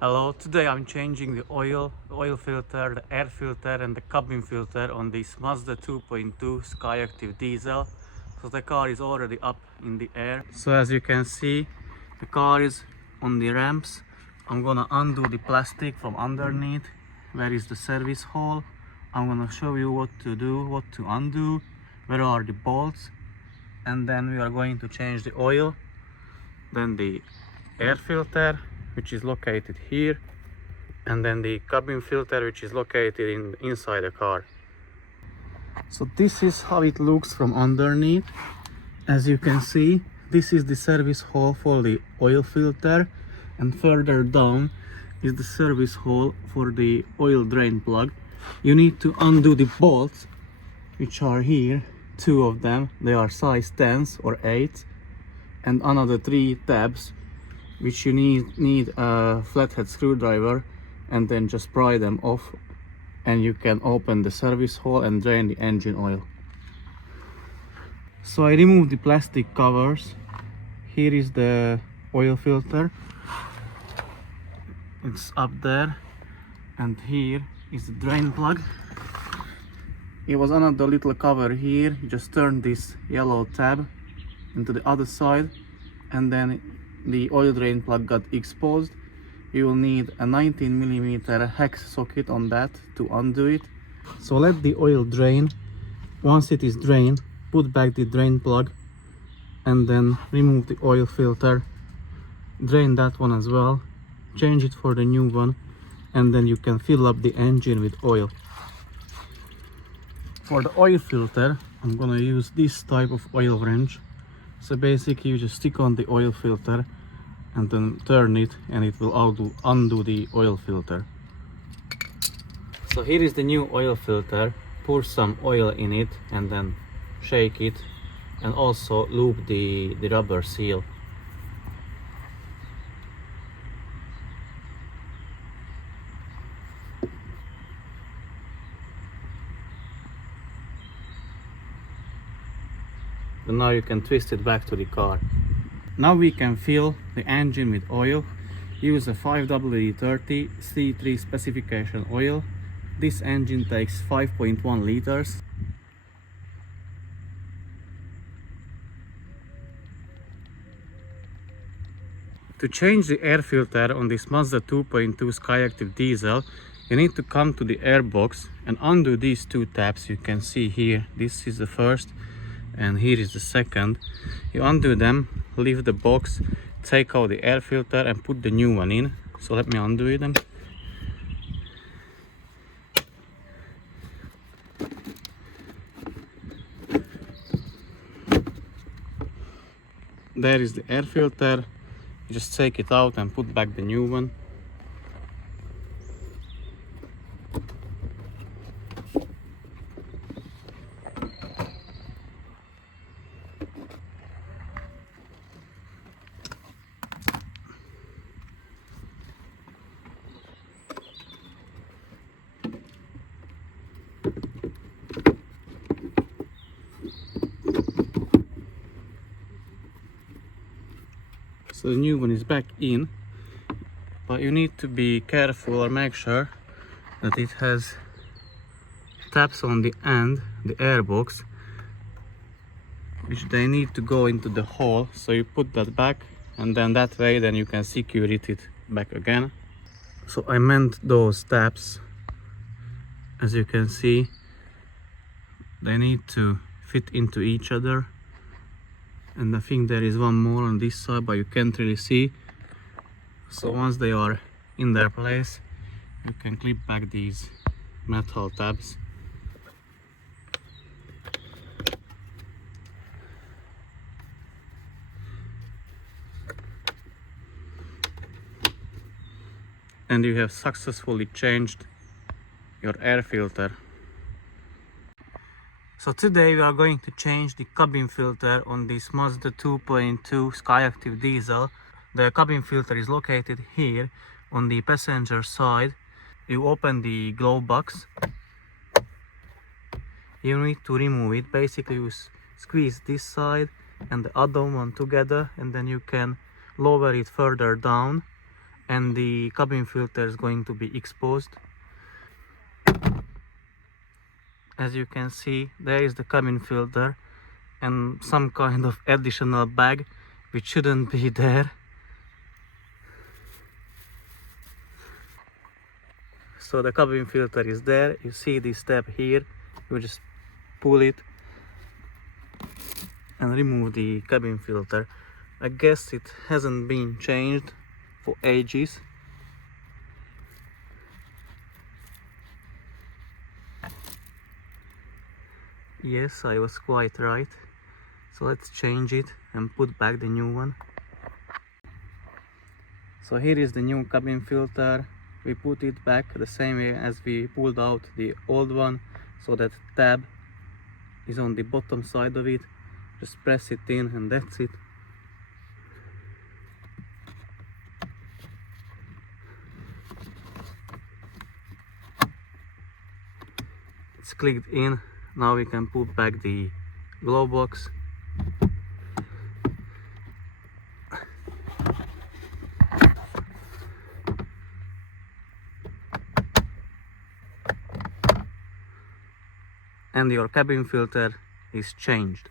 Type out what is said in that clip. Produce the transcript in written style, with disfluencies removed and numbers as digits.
Hello, today I'm changing the oil filter, the air filter and the cabin filter on this Mazda 2.2 Skyactiv diesel. So the car is already up in the air. So as you can see, the car is on the ramps. I'm gonna undo the plastic from underneath. Where is the service hole? I'm gonna show you what to do, what to undo, where are the bolts, and then we are going to change the oil, then the air filter, which is located here, and then the cabin filter, which is located inside the car. So this is how it looks from underneath. As you can see, this is the service hole for the oil filter, and further down is the service hole for the oil drain plug. You need to undo the bolts, which are here, two of them. They are size 10s or 8s, and another 3 tabs, which you need a flathead screwdriver, and then just pry them off, and you can open the service hole and drain the engine oil. So I removed the plastic covers. Here is the oil filter, it's up there, and here is the drain plug. It was another little cover here. You just turn this yellow tab into the other side, and then the oil drain plug got exposed. You will need a 19mm hex socket on that to undo it. So let the oil drain. Once it is drained, put back the drain plug and then remove the oil filter. Drain that one as well, change it for the new one, and then you can fill up the engine with oil. For the oil filter, I'm gonna use this type of oil wrench. So basically you just stick on the oil filter and then turn it, and it will undo the oil filter. So here is the new oil filter. Pour some oil in it and then shake it, and also lube the rubber seal. And now you can twist it back to the car. Now we can fill the engine with oil. Use a 5WD-30 C3 specification oil. This engine takes 5.1 liters. To change the air filter on this Mazda 2.2 Skyactiv diesel, you need to come to the air box and undo these two tabs. You can see here, this is the first and here is the second. You undo them, leave the box, take out the air filter and put the new one in. So let me undo them. There is the air filter. You just take it out and put back the new one. So the new one is back in, but you need to be careful or make sure that it has tabs on the end, the air box, which they need to go into the hole. So you put that back, and then that way then you can secure it back again. So I meant those tabs. As you can see, they need to fit into each other, and I think there is one more on this side, but you can't really see. So once they are in their place, you can clip back these metal tabs. And you have successfully changed your air filter. So today we are going to change the cabin filter on this Mazda 2.2 Skyactiv diesel. The cabin filter is located here on the passenger side. You open the glove box. You need to remove it. Basically you squeeze this side and the other one together, and then you can lower it further down, and the cabin filter is going to be exposed. As you can see, there is the cabin filter and some kind of additional bag which shouldn't be there. So the cabin filter is there. You see this tab here, you just pull it and remove the cabin filter. I guess it hasn't been changed for ages. Yes, I was quite right. So let's change it and put back the new one. So here is the new cabin filter. We put it back the same way as we pulled out the old one, so that tab is on the bottom side of it. Just press it in and that's it. It's clicked in. Now we can put back the glove box. And your cabin filter is changed.